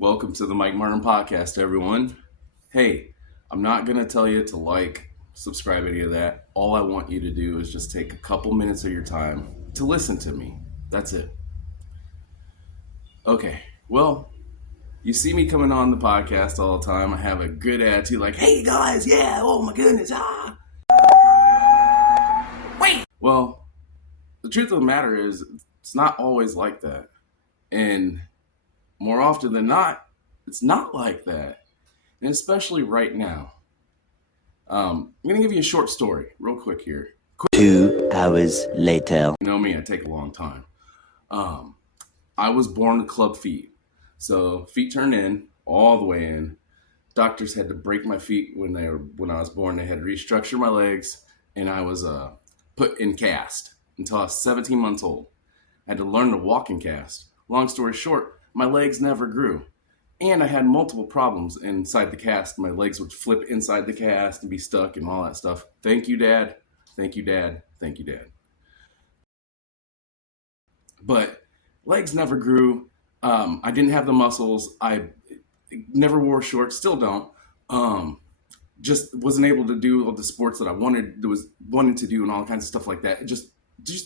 Welcome to the Mike Martin Podcast, everyone. Hey, I'm not going to tell you to like, subscribe, any of that. All I want you to do is just take a couple minutes of your time to listen to me. That's it. Okay, well, you see me coming on the podcast all the time. I have a good attitude like, hey guys, yeah, oh my goodness, Wait! Well, the truth of the matter is, it's not always like that. And more often than not, it's not like that. And especially right now. I'm going to give you a short story real quick here. 2 hours later. You know me, I take a long time. I was born with club feet. So feet turned in, all the way in. Doctors had to break my feet when I was born. They had to restructure my legs, and I was put in cast until I was 17 months old. I had to learn to walk in cast. Long story short, my legs never grew. And I had multiple problems inside the cast. My legs would flip inside the cast and be stuck and all that stuff. Thank you, Dad. Thank you, Dad. Thank you, Dad. But legs never grew. I didn't have the muscles. I never wore shorts. Still don't. Just wasn't able to do all the sports that I wanted to do and all kinds of stuff like that. Just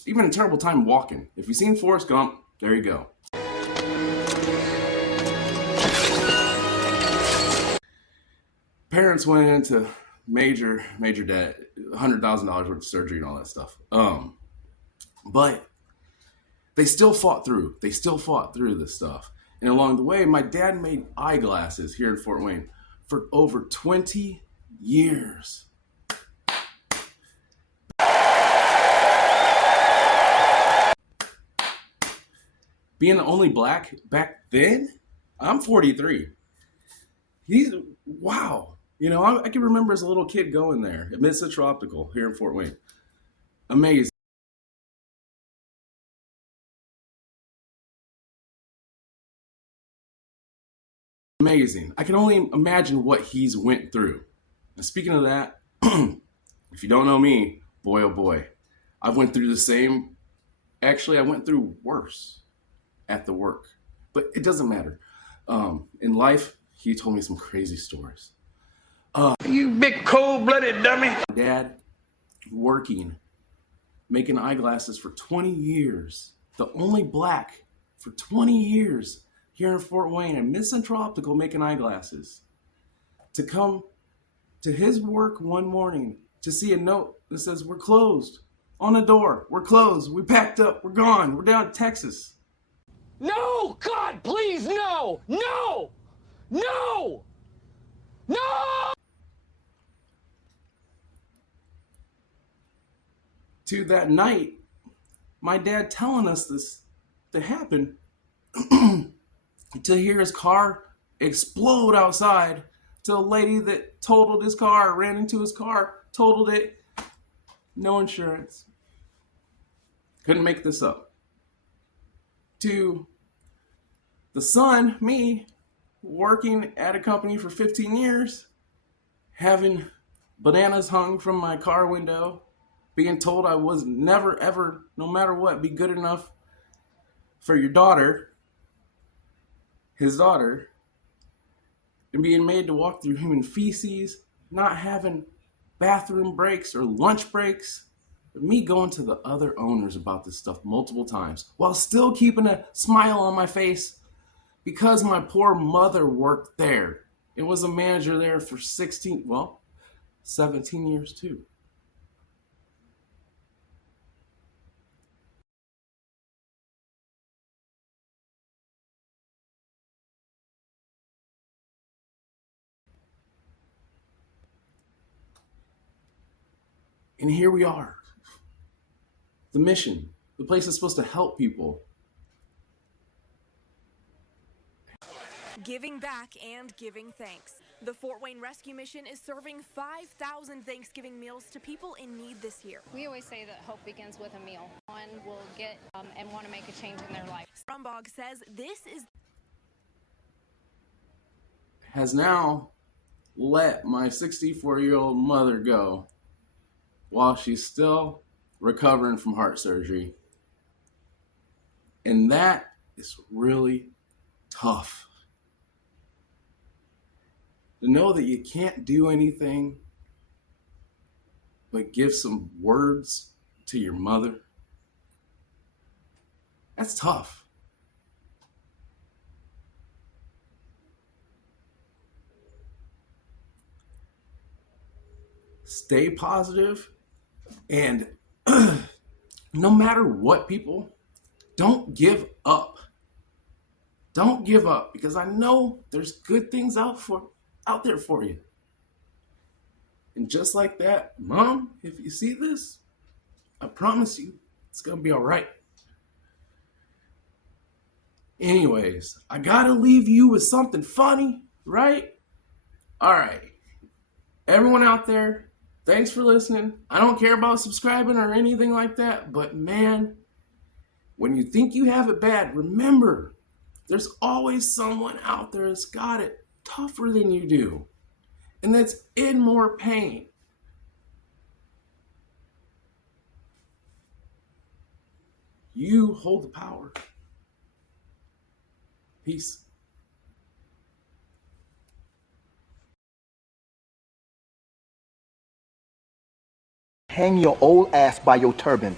even a terrible time walking. If you've seen Forrest Gump, there you go. Parents went into major debt, $100,000 worth of surgery and all that stuff. But they still fought through. They still fought through this stuff. And along the way, my dad made eyeglasses here in Fort Wayne for over 20 years. Being the only black back then, I'm 43. Wow. You know, I can remember as a little kid going there at Mid-Central Optical here in Fort Wayne. Amazing. Amazing. I can only imagine what he's went through. And speaking of that, if you don't know me, boy, oh boy, I went through the same. Actually, I went through worse at the work. But it doesn't matter. In life, he told me some crazy stories. You big cold-blooded dummy. My dad working, making eyeglasses for 20 years. The only black for 20 years here in Fort Wayne at Mid-Central Optical making eyeglasses. To come to his work one morning to see a note that says, we're closed. On the door, we're closed. We packed up. We're gone. We're down to Texas. No! God, please, no! No! No! No! To that night, my dad telling us this to happen, to hear his car explode outside, to a lady that totaled his car, ran into his car, totaled it, no insurance. Couldn't make this up. To the son, me, working at a company for 15 years, having bananas hung from my car window, being told I was never, ever, no matter what, be good enough for your daughter, his daughter, and being made to walk through human feces, not having bathroom breaks or lunch breaks, but me going to the other owners about this stuff multiple times while still keeping a smile on my face because my poor mother worked there and was a manager there for 17 years too. And here we are. The mission, the place that's supposed to help people. Giving back and giving thanks. The Fort Wayne Rescue Mission is serving 5,000 Thanksgiving meals to people in need this year. We always say that hope begins with a meal. One will get and want to make a change in their life. Strumbog says this has now let my 64-year-old mother go while she's still recovering from heart surgery. And that is really tough. To know that you can't do anything but give some words to your mother. That's tough. Stay positive, and no matter what, people, don't give up. Don't give up, because I know there's good things out there for you. And just like that, Mom, if you see this, I promise you it's gonna be all right. Anyways, I gotta leave you with something funny, right? All right. Everyone out there, thanks for listening. I don't care about subscribing or anything like that, but man, when you think you have it bad, remember, there's always someone out there that's got it tougher than you do, and that's in more pain. You hold the power. Peace. Hang your old ass by your turban.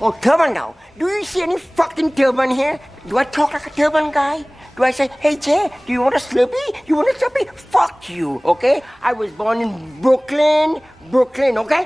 Oh, turban now. Do you see any fucking turban here? Do I talk like a turban guy? Do I say, hey Jay, do you want a Slurpee? You want a Slurpee? Fuck you, okay? I was born in Brooklyn, okay?